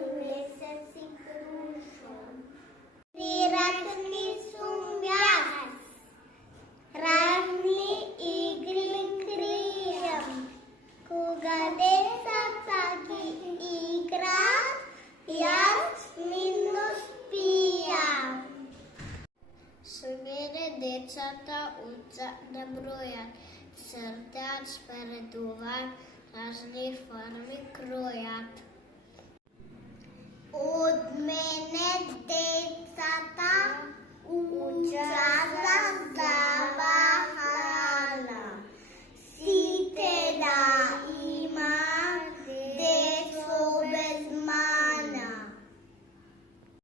лисиці грушу. Ракни сум'яс, равни игры крем. Кугадеса таки игра, я минус пия. Собі дитята уца наброят, сердець передувань, різні форми кроят. От мене